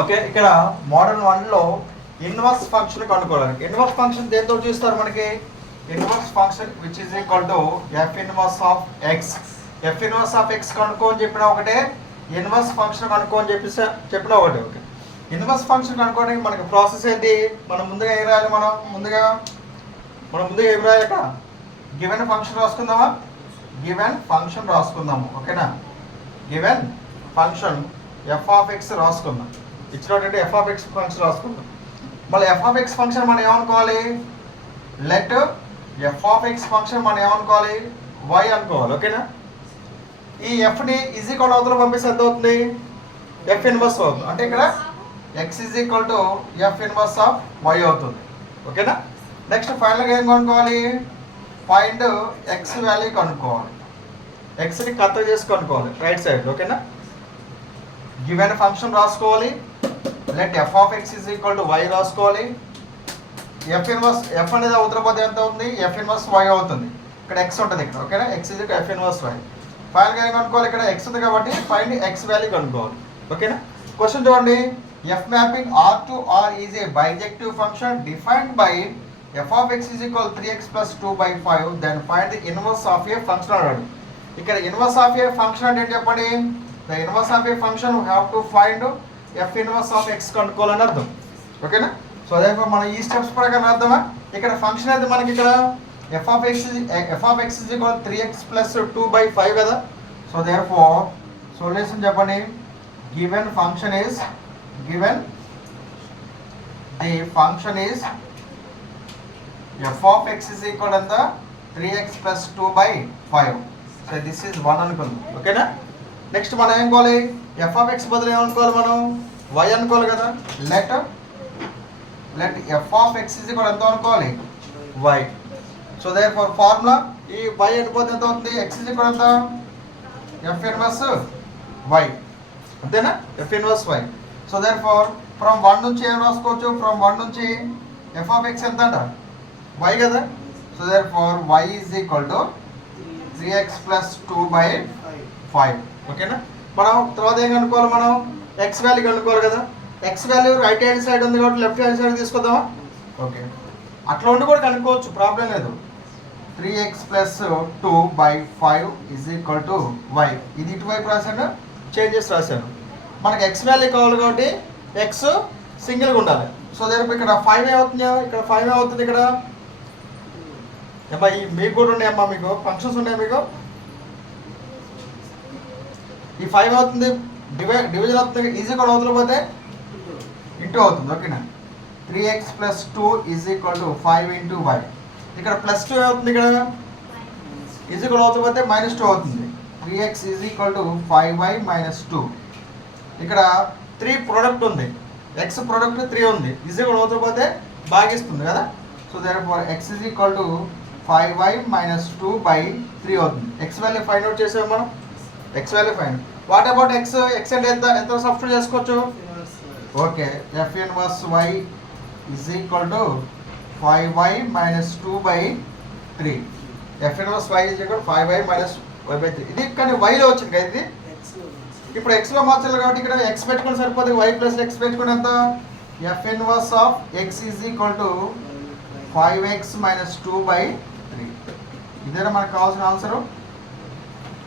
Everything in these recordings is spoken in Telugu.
ఓకే, ఇక్కడ మోడల్ 1లో ఇన్వర్స్ ఫంక్షన్ కనుక్కోవడానికి ఇన్వర్స్ ఫంక్షన్ దేంతో చూస్తారు మనకి inverse function which is equal to F inverse of x. F inverse of x కనుక్కోని చెప్పిన ఒకటే, ఇన్వర్స్ ఫంక్షన్ కనుక్కోని చెప్పిన ఒకటే. ఓకే, ఇన్వర్స్ ఫంక్షన్ కనుక్కోవడానికి మనకి ప్రాసెస్ ఏంటి? మనం ముందుగా ఏం రాయాలి? మనం ముందుగా ఏం రాయాలి? ఇక్కడ గివెన్ ఫంక్షన్ రాసుకుందామా? గివెన్ ఫంక్షన్ రాసుకుందాము. ఓకేనా, given function f of x రాసుకుందాం. ఇచ్చినటువంటి ఎఫ్ ఆఫ్ ఎక్స్ ఫంక్షన్ రాసుకుందాం. మళ్ళీ ఎఫ్ ఆఫ్ ఎక్స్ ఫంక్షన్ మనం ఏమనుకోవాలి? Let F of x function మనం ఏమనుకోవాలి? వై అనుకోవాలి. ఓకేనా, ఈ ఎఫ్ని ఈజ్ ఈక్వల్ అవతల పంపిస్తే ఎంత అవుతుంది? ఎఫ్ ఇన్వర్స్ అవుతుంది. అంటే ఇక్కడ X is equal to F inverse of Y అవుతుంది. ఓకేనా, నెక్స్ట్ ఫైనల్గా ఏం కనుక్కోవాలి? ఫైండ్ ఎక్స్ వాల్యూ కనుక్కోవాలి. ఎక్స్ని కట్ చేసి కనుక్కోవాలి రైట్ సైడ్. ఓకేనా, గివెన్ ఫంక్షన్ రాసుకోవాలి. Let F of X is equal to Y రాసుకోవాలి. ఎఫ్ ఇన్వర్స్ ఎఫ్ అనేది అవతల పోతే ఎంత అవుతుంది? ఎఫ్ ఇన్వర్స్ వై అవుతుంది. ఇక్కడ ఎక్స్ ఉంటుంది ఇక్కడ. ఓకేనా, X is F inverse Y. ఫైనల్గా ఏం కనుక్కోవాలి? ఇక్కడ ఎక్స్ ఉంది కాబట్టి ఫైండ్ ఎక్స్ వాల్యూ కనుక్కోవాలి. ఓకేనా, క్వశ్చన్ చూడండి. F mapping R to R is a bijective function defined by f of X is equal 3x + 2/5 then find the inverse of a function అన్నాడు. ఇక్కడ ఇన్వర్స్ ఆఫ్ ఏ ఫంక్షన్ అంటే ఏంటి చెప్పండి? The inverse of a function we have to find f inverse of x కనుక్కోవాలని అర్థం. ఓకేనా, సో అదే మనం ఈ స్టెప్స్ ప్రకారం అర్థమా? ఇక్కడ ఫంక్షన్ అయితే మనకి ఇక్కడ F of X is equal 3x + 2/5 కదా. సో దేర్ ఫోర్ సొల్యూషన్ చెప్పండి. Given function is F of X is equal ఎంత? 3x + 2/5. సో దిస్ ఈజ్ 1 అనుకుందాం. ఓకేనా, నెక్స్ట్ మనం ఏం కోవాలి? ఎఫ్ ఆఫ్ ఎక్స్ బదులు ఏమనుకోవాలి? మనం వై అనుకోవాలి కదా. Let F of X is equal ఎంత అనుకోవాలి? Y. So therefore formula ఈ వై ఎడిపోతే ఎంత అవుతుంది? ఎక్స్ ఈజ్ ఈక్వల్ ఎంత? F inverse y. అంతేనా, f inverse y. So therefore from 1 నుంచి ఏం రాసుకోవచ్చు? ఫ్రమ్ 1 నుంచి ఎఫ్ ఆఫ్ ఎక్స్ ఎంత అంట? వై కదా. So therefore Y is equal to 3x + 2/5. ఓకేనా, మనం తర్వాత ఏం కనుక్కోవాలి? మనం ఎక్స్ వాల్యూ కనుక్కోవాలి కదా. X value right hand side ఉంది కాబట్టి లెఫ్ట్ హ్యాండ్ సైడ్ తీసుకుందామా? ఓకే, అట్లా ఉండి కూడా కనుక్కోవచ్చు, ప్రాబ్లం లేదు. 3x + 2/5 is equal to why. ఇది ఇటువైపు రాశాను, చేంజెస్ రాశాను. మనకి ఎక్స్ వాల్యూ కావాలి కాబట్టి ఎక్స్ సింగిల్గా ఉండాలి. సో దగ్గర ఇక్కడ 5 ఏమవుతుంది? ఇక్కడ 5 ఏమవుతుంది? ఇక్కడ అమ్మా మీకు కూడా ఉన్నాయమ్మా, మీకు ఫంక్షన్స్ ఉన్నాయి. మీకు ఈ 5 అవుతుంది, డివిజన్ అవుతుంది, ఈజీ కూడా అవుతుంది, పోతే ఇంటూ అవుతుంది. ఓకేనా, 3x + 2 is equal to 5 × y. ఇక్కడ +2 అవుతుంది, ఇక్కడ ఈజీ కూడా అవుతుంది, పోతే -2 అవుతుంది. 3x is equal to 5y - 2. ఇక్కడ 3 ప్రోడక్ట్ ఉంది, x ప్రోడక్ట్ 3 ఉంది, ఈజీ కూడా అవుతుంది, పోతే భాగిస్తుంది కదా. So therefore x is equal to 5y - 2/3 అవుతుంది. ఎక్స్ వాల్యూ ఫైండ్ అవుట్ చేసాము మనం. X value find. What about X? X అంటే ఎంత సబ్స్టిట్యూట్ చేసుకోవచ్చు? Okay, F inverse Y is equal to 5y - 2/3. F inverse Y is equal 5y - 2/3. ఇది కానీ వైలో వచ్చింది కదా, ఇది ఇప్పుడు ఎక్స్లో మార్చాలి కాబట్టి ఇక్కడ ఎక్స్ పెట్టుకుని సరిపోతుంది. వై + ఎక్స్ పెట్టుకుని ఎంత? F inverse of X is equal to 5x - 2/3. ఇదేనా మనకు కావాల్సిన ఆన్సరు?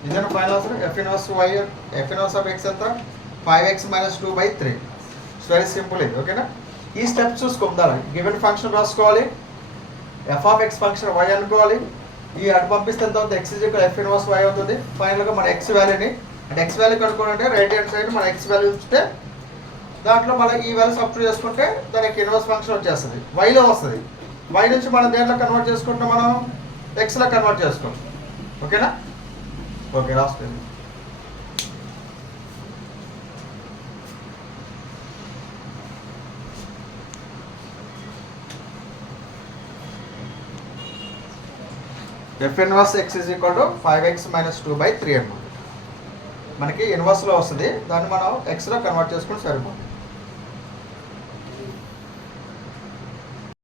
ఇదేనా final answer? F inverse Y, F inverse of X ఎంత? 5x - 2/3. ఇట్స్ వెరీ సింపుల్ ఇది. ఓకేనా, ఈ స్టెప్స్ చూసుకుందాం. గివెన్ ఫంక్షన్ రాసుకోవాలి, f of x function y అనుకోవాలి, ఈ అటు పంపిస్తే ఎంత అవుతుంది? X is equal f inverse y అవుతుంది. ఫైనల్గా మన ఎక్స్ వాల్యూని, అంటే ఎక్స్ వాల్యూ కనుక్కోవాలంటే రైట్ హ్యాండ్ సైడ్ మన ఎక్స్ వాల్యూ ఉంచితే దాంట్లో మనం ఈ వాల్యూ సబ్స్టిట్యూట్ చేసుకుంటే దానికి ఇన్వర్స్ ఫంక్షన్ వచ్చేస్తుంది, వైలో వస్తుంది. వై నుంచి మనం దేంట్లో కన్వర్ట్ చేసుకుంటాం? మనం ఎక్స్లో కన్వర్ట్ చేసుకుంటాం. ఓకేనా, ఓకే రాసుకోండి. F inverse X is equal to 5x - 2/3 అన్నమాట. మనకి ఇన్వర్స్లో వస్తుంది, దాన్ని మనం ఎక్స్లో కన్వర్ట్ చేసుకుంటే సరిపోతుంది.